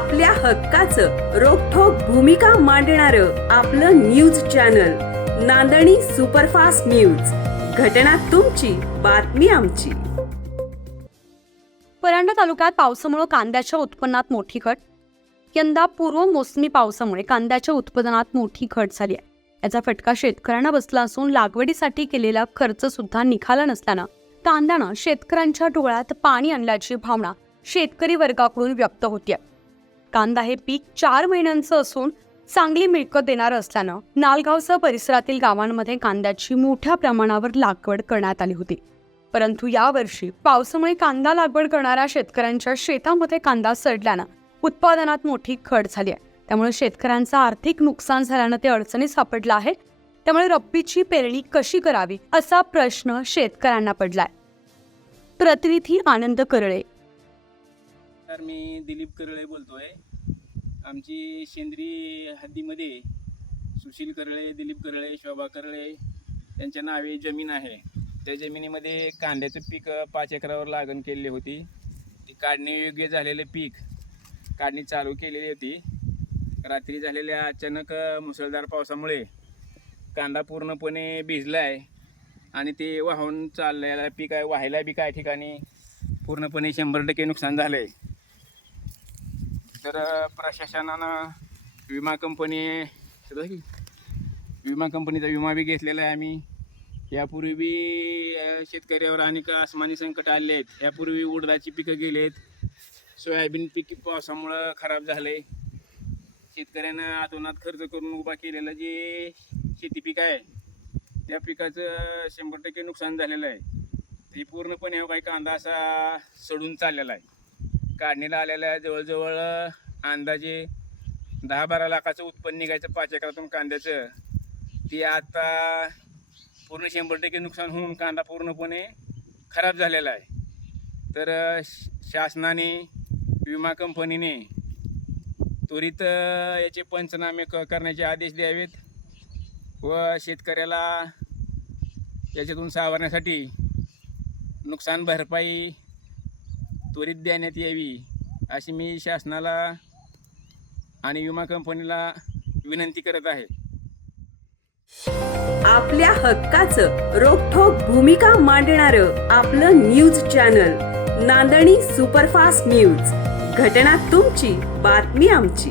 आपल्या हक्काचं रोखठोक भूमिका मांडणारं आपलं न्यूज चॅनल नांदणी सुपरफास्ट न्यूज. घटना तुमची, बातमी आमची. परांडा तालुक्यात पावसामुळे कांद्याच्या उत्पन्नात मोठी घट. यंदा पूर्व मोसमी पावसामुळे कांद्याच्या उत्पादनात मोठी घट झाली आहे. याचा फटका शेतकऱ्यांना बसला असून लागवडीसाठी केलेला खर्च सुद्धा निघाला नसल्यानं कांद्यानं शेतकऱ्यांच्या डोळ्यात पाणी आणल्याची भावना शेतकरी वर्गाकडून व्यक्त होतीये. कांदा हे पीक 4 महिन्यांचं असून चांगली मिळकत देणारं असल्यानं नालगावसह परिसरातील गावांमध्ये कांद्याची मोठ्या प्रमाणावर लागवड करण्यात आली होती. परंतु यावर्षी पावसामुळे कांदा लागवड करणाऱ्या शेतकऱ्यांच्या शेतामध्ये कांदा सडल्यानं उत्पादनात मोठी घट झाली आहे. त्यामुळे शेतकऱ्यांचं आर्थिक नुकसान झाल्यानं ते अडचणीत सापडलं आहे. त्यामुळे रब्बीची पेरणी कशी करावी असा प्रश्न शेतकऱ्यांना पडलाय. प्रतिनिधी आनंद करळे. तर मी दिलीप करळे बोलतोय. आमची सेंद्रिय हद्दीमध्ये सुशील करळे, दिलीप करळे, शोभा करळे यांच्या नावे जमीन आहे. त्या जमिनीमध्ये कांद्याचं पीक 5 एकरावर लागण केलेली होती. ती काढणी योग्य झालेले पीक काढणी चालू केलेली होती. रात्री झालेल्या अचानक मुसळधार पावसामुळे कांदा पूर्णपणे भिजला आहे आणि ते वाहून चाललेलं पीक आहे. वाहायला बी काही ठिकाणी पूर्णपणे 100% नुकसान झालं आहे. तर प्रशासनानं विमा कंपनीचा विमा बी घेतलेला आहे आम्ही. यापूर्वी बी शेतकऱ्यावर अनेक आसमानी संकट आले आहेत. यापूर्वी उडदाची पिकं गेलेत, सोयाबीन पीक पावसामुळं खराब झालं आहे. शेतकऱ्यानं आतोनात खर्च करून उभा केलेलं जे शेती पीक आहे त्या पिकाचं 100% नुकसान झालेलं आहे. ते पूर्णपणे काही कांदा असा सडून चाललेला आहे. काढणीला आलेल्या जवळजवळ अंदाजे 10-12 लाखाचं उत्पन्न निघायचं 5 एकरातून कांद्याचं. ते आता पूर्ण 100% नुकसान होऊन कांदा पूर्णपणे खराब झालेला आहे. तर शासनाने, विमा कंपनीने त्वरित याचे पंचनामे करण्याचे आदेश द्यावेत व शेतकऱ्याला याच्यातून सावरण्यासाठी नुकसान भरपाई त्वरित देण्यात यावी अशी मी शासनाला आणि विमा कंपनीला विनंती करत आहे. आपल्या हक्काचं रोखठोक भूमिका मांडणारं आपलं न्यूज चॅनल नांदणी सुपरफास्ट न्यूज. घटना तुमची, बातमी आमची.